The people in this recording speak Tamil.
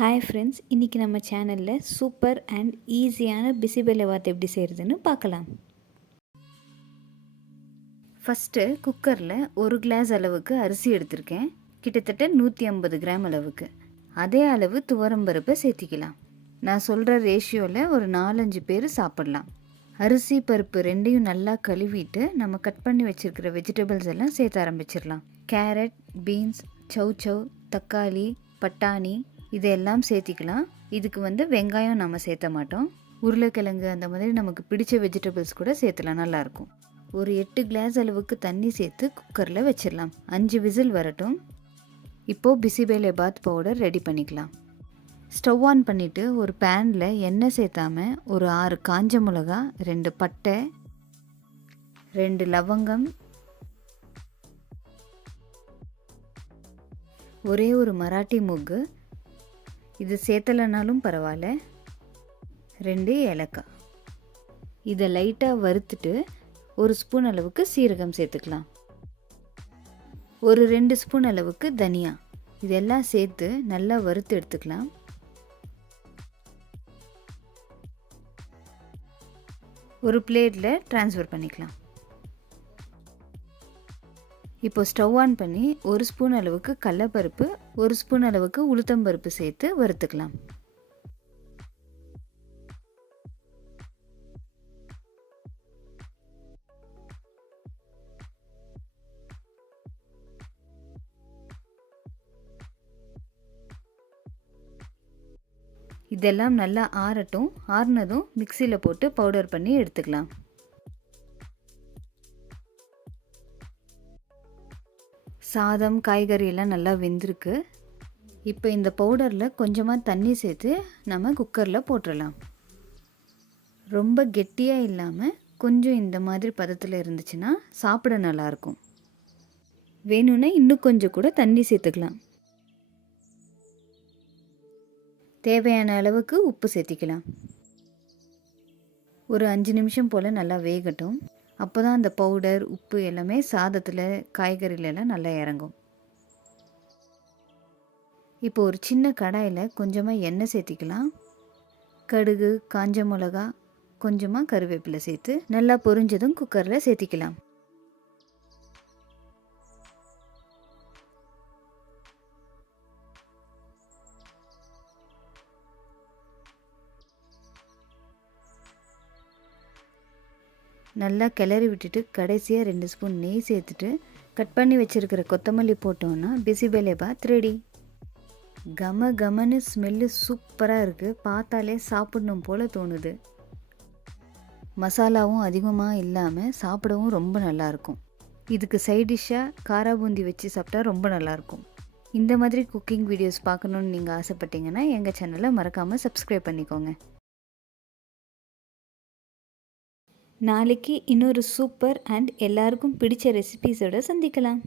ஹாய் ஃப்ரெண்ட்ஸ், இன்றைக்கி நம்ம சேனலில் சூப்பர் அண்ட் ஈஸியான பிசிபெல்லவாத் எப்படி செய்கிறதுன்னு பார்க்கலாம். ஃபஸ்ட்டு குக்கரில் 1 கிளாஸ் அளவுக்கு அரிசி எடுத்திருக்கேன், கிட்டத்தட்ட 150 கிராம் அளவுக்கு. அதே அளவு துவரம்பருப்பை சேர்த்திக்கலாம். நான் சொல்கிற ரேஷியோவில் ஒரு 4-5 பேர் சாப்பிட்லாம். அரிசி பருப்பு ரெண்டையும் நல்லா கழுவிட்டு நம்ம கட் பண்ணி வச்சுருக்கிற வெஜிடபிள்ஸ் எல்லாம் சேர்த்து ஆரம்பிச்சிடலாம். கேரட், பீன்ஸ், சௌச்சௌ, தக்காளி, பட்டாணி இதெல்லாம் சேர்த்திக்கலாம். இதுக்கு வெங்காயம் நம்ம சேர்த்த மாட்டோம். உருளைக்கிழங்கு அந்த மாதிரி நமக்கு பிடிச்ச வெஜிடபிள்ஸ் கூட சேர்த்துலாம், நல்லாயிருக்கும். ஒரு 8 கிளாஸ் அளவுக்கு தண்ணி சேர்த்து குக்கரில் வச்சிடலாம். 5 விசில் வரட்டும். இப்போது பிசிபெல்லவாத் பவுடர் ரெடி பண்ணிக்கலாம். ஸ்டவ் ஆன் பண்ணிவிட்டு ஒரு பேனில் எண்ணெய் சேர்த்தாமல் ஒரு 6 காஞ்ச மிளகா, 2 பட்டை, 2 லவங்கம், ஒரே ஒரு மராட்டி மூக்கு, இது சேர்த்தலைனாலும் பரவாயில்ல, 2 ஏலக்காய். இதை லைட்டாக வறுத்துட்டு 1 ஸ்பூன் அளவுக்கு சீரகம் சேர்த்துக்கலாம். ஒரு 2 ஸ்பூன் அளவுக்கு தனியா. இதெல்லாம் சேர்த்து நல்லா வறுத்து எடுத்துக்கலாம். ஒரு பிளேட்டில் ட்ரான்ஸ்ஃபர் பண்ணிக்கலாம். இப்போ ஸ்டவ் ஆன் பண்ணி 1 ஸ்பூன் அளவுக்கு கடலைப்பருப்பு, 1 ஸ்பூன் அளவுக்கு உளுத்தம்பருப்பு சேர்த்து வறுத்துக்கலாம். இதெல்லாம் நல்லா ஆறட்டும். ஆறுனதும் மிக்சியில் போட்டு பவுடர் பண்ணி எடுத்துக்கலாம். சாதம், காய்கறி எல்லாம் நல்லா வெந்திருக்கு. இப்போ இந்த பவுடரில் கொஞ்சமாக தண்ணி சேர்த்து நம்ம குக்கரில் போட்டுடலாம். ரொம்ப கெட்டியாக இல்லாமல் கொஞ்சம் இந்த மாதிரி பதத்தில் இருந்துச்சுன்னா சாப்பிட நல்லாயிருக்கும். வேணும்னா இன்னும் கொஞ்சம் கூட தண்ணி சேர்த்துக்கலாம். தேவையான அளவுக்கு உப்பு சேர்த்திக்கலாம். ஒரு 5 நிமிஷம் போல் நல்லா வேகட்டும். அப்போ தான் அந்த பவுடர், உப்பு எல்லாமே சாதத்தில், காய்கறிலெல்லாம் நல்லா இறங்கும். இப்போ ஒரு சின்ன கடாயில் கொஞ்சமாக எண்ணெய் சேர்த்திக்கலாம். கடுகு, காஞ்ச மிளகா, கொஞ்சமாக கருவேப்பிலை சேர்த்து நல்லா பொரிஞ்சதும் குக்கரில் சேர்த்திக்கலாம். நல்லா கிளறி விட்டுட்டு கடைசியாக 2 ஸ்பூன் நெய் சேர்த்துட்டு கட் பண்ணி வச்சுருக்கிற கொத்தமல்லி போட்டோன்னா பிசிபெல்லவாத் ரெடி. கம கமன்னு ஸ்மெல்லு சூப்பராக இருக்குது. பார்த்தாலே சாப்பிடணும் போல் தோணுது. மசாலாவும் அதிகமாக இல்லாமல் சாப்பிடவும் ரொம்ப நல்லாயிருக்கும். இதுக்கு சைட் டிஷ்ஷாக காரா பூந்தி வச்சு சாப்பிட்டா ரொம்ப நல்லாயிருக்கும். இந்த மாதிரி குக்கிங் வீடியோஸ் பார்க்கணுன்னு நீங்கள் ஆசைப்பட்டீங்கன்னா எங்கள் சேனலை மறக்காமல் சப்ஸ்கிரைப் பண்ணிக்கோங்க. நாளைக்கு இன்னொரு சூப்பர் அண்ட் எல்லாருக்கும் பிடிச்ச ரெசிபீஸோடு சந்திக்கலாம்.